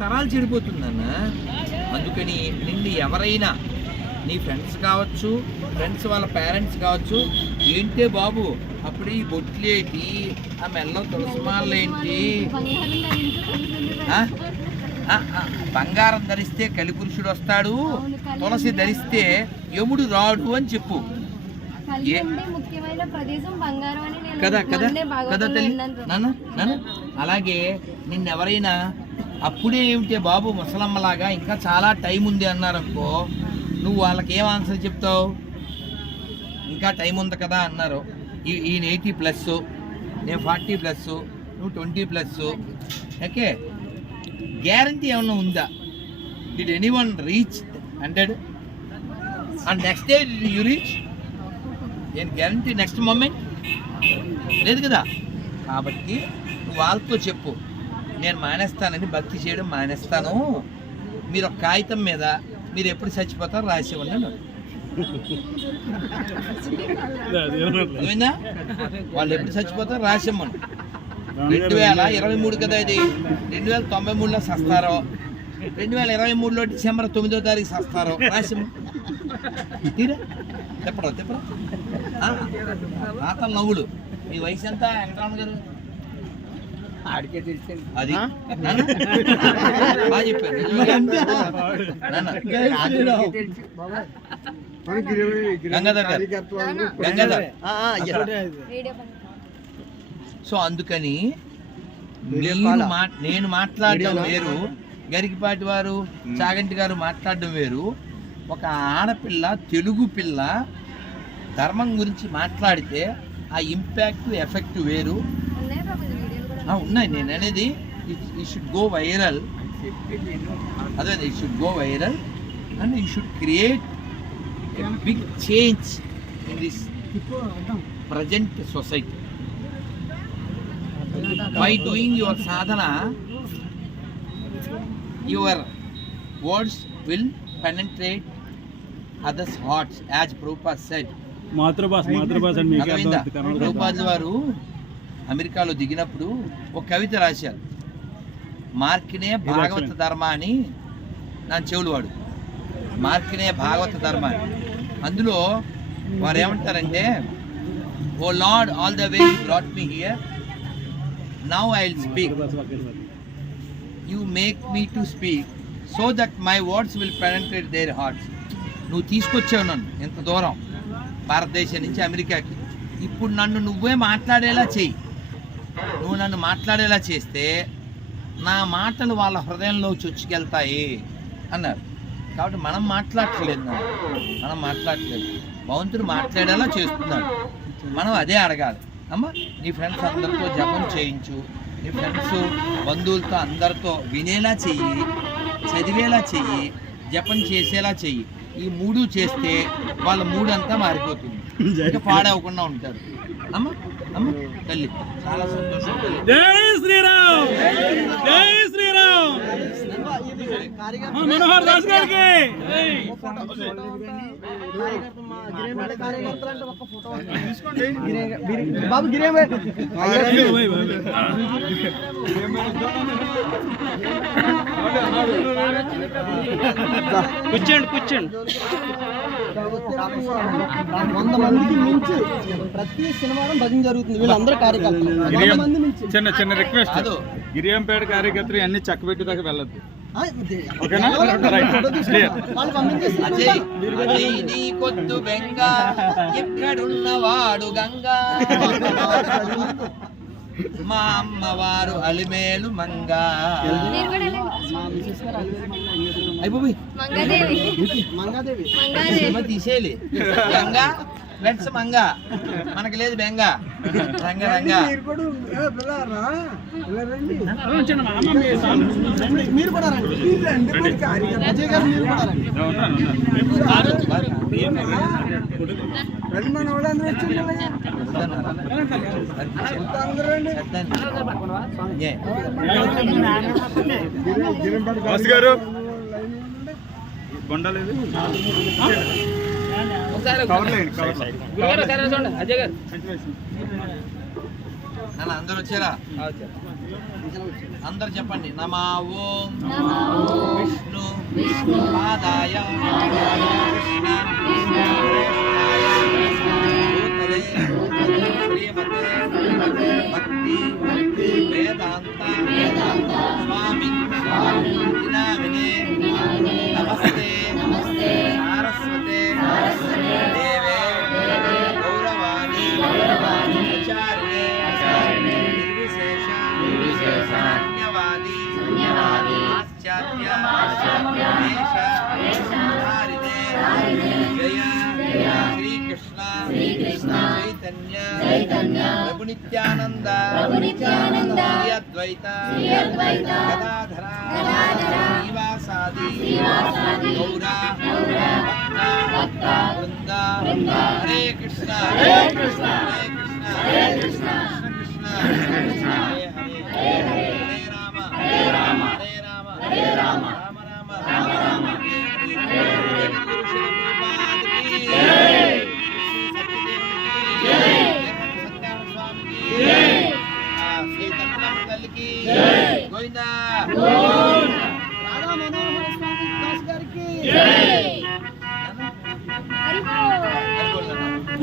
తరాలు చెడిపోతుందన్న. అందుకని నిన్ను ఎవరైనా నీ ఫ్రెండ్స్ కావచ్చు ఫ్రెండ్స్ వాళ్ళ పేరెంట్స్ కావచ్చు ఏంటే బాబు అప్పుడు ఈ బొట్లేంటి ఆ మెల్ల తులసిమాలలు ఏంటి? ఆ? ఆ, ఆ, బంగారం ధరిస్తే కలిపురుషుడు వస్తాడు తులసి ధరిస్తే యముడు రాడు అని చెప్పు. కదా కదా కదా తల్లి. నాన్న నాన్న. అలాగే నిన్నెవరైనా అప్పుడే ఏమిటే బాబు ముసలమ్మలాగా? ఇంకా చాలా టైం ఉంది అన్నారనుకో నువ్వు వాళ్ళకి ఏం ఆన్సర్ చెప్తావు? ఇంకా టైం ఉంది కదా అన్నారు. ఈ- ఈయన ఎయిటీ ప్లస్ నేను ఫార్టీ ప్లస్ నువ్వు ట్వంటీ ప్లస్. ఓకే? గ్యారంటీ ఏమన్నా ఉందా? Did anyone reach hundred and next day you reach నేను గ్యారంటీ నెక్స్ట్ మూమెంట్ లేదు కదా? కాబట్టి నువ్వు వాళ్ళతో చెప్పు. నేను మానేస్తానని భక్తి చేయడం మానేస్తాను. మీరు ఒక కాగితం మీద మీరు ఎప్పుడు చచ్చిపోతారో రాసి ఉన్నాను వాళ్ళు ఎప్పుడు చచ్చిపోతారో రాసిమ్మను రెండు వేల ఇరవై మూడు కదా ఇది. రెండు వేల తొంభై మూడులో సస్తారో రెండు వేల ఇరవై మూడులో డిసెంబర్ తొమ్మిదో తారీఖు సస్తారో రాసిమ్మ తీరా? చెప్పరా చెప్పడం తాత నవ్వుడు. మీ వయసు ఎంత వెంకటరమణ గారు? ఆడికే తెలిసింది. అది? బాగా గంగాధర్ గంగాధర్. సో అందుకని నేను మాట్లాడడం వేరు. గరికిపాటి వారు చాగంటి గారు మాట్లాడడం వేరు. ఒక ఆడపిల్ల తెలుగు పిల్ల ధర్మం గురించి మాట్లాడితే ఆ ఇంపాక్ట్ ఎఫెక్ట్ వేరు. ఉన్నాయి నేను అనేది ఈ షుడ్ గో వైరల్ అదే ఈ should go viral and you should create a big change in this present society by doing your sadhana your words will penetrate others hearts as ప్రూపా said మాతృభాష మాతృభాష అని మీకు అర్థమైందా అర్థం కన్నడ ప్రభుపాదుల వారు అమెరికాలో దిగినప్పుడు ఒక కవిత రాశారు. మార్కినే భాగవత ధర్మ అని నా చెవులు వాడు మార్కినే భాగవత ధర్మ అని. అందులో వారు ఏమంటారంటే O Lord all the way brought me here now I will speak. You make me to speak so that my words will penetrate their hearts. నువ్వు తీసుకొచ్చావు నన్ను ఇంత దూరం భారతదేశం నుంచి అమెరికాకి. ఇప్పుడు నన్ను నువ్వే మాట్లాడేలా చెయ్యి. నువ్వు నన్ను మాట్లాడేలా చేస్తే నా మాటలు వాళ్ళ హృదయంలో చొచ్చుకెళ్తాయి అన్నారు. కాబట్టి మనం మాట్లాడట్లేదు మనం మాట్లాడట్లేదు. భగవంతుడు మాట్లాడేలా చేస్తున్నాడు. మనం అదే అడగాలి. అమ్మ నీ ఫ్రెండ్స్ అందరితో జపం చేయించు. నీ ఫ్రెండ్స్ బంధువులతో అందరితో వినేలా చెయ్యి చదివేలా చెయ్యి జపం చేసేలా చెయ్యి. ఈ మూడు చేస్తే వాళ్ళ మూడంతా మారిపోతుంది. ఇంకా పాడవకుండా ఉంటారు అమ్మ అమ్మ తల్లి. చాలా సంతోషం. తల్లి జై శ్రీరామ్! జై శ్రీరామ్! ఆ, మనోహర్ దాస్ గారికి! బాబు గిరే. కూర్చోండి కూర్చోండి. వంద మందికి మించి ప్రతి శనివారం భజన జరుగుతుంది. వీళ్ళందరూ కార్యకర్తలు. వంద మంది మించి. చిన్న చిన్న రిక్వెస్ట్ గిరియంపేట కార్యకర్తలు అన్ని చక్కబెట్టి దాకా వెళ్ళద్దు కొద్దు బెంగ. ఎక్కడున్నవాడు గంగా. మా అమ్మవారు అలిమేలు మంగా. అయిపోయి మంగాదేవి. మంగాదేవి. మంగాదేవి. తీసేయాలి. గంగా లెట్స్ మంగా. మనకి లేదు బెంగ. రంగ రంగ. రండి, మీరు కూడా రండి. అజయ్ గారు మీరు కూడా రండి. ఏ. బాస్ గారు. కొండలేదు? అందరు వచ్చారా? అందరు చెప్పండి. నమా ఓం విష్ణు పాదాయ శ్రీమతే శ్రీకృష్ణ. చైతన్య. ప్రభు నిత్యానంద శ్రీ అద్వైత గదాధర. శ్రీవాసాది. గౌరా. భక్త. బృంద. హరే కృష్ణ. హరే కృష్ణ. హరే కృష్ణ. కృష్ణ. కృష్ణ హరే గోవిందా గోవిందా రాధా మనోహర స్వామి దాస్ గారికి జై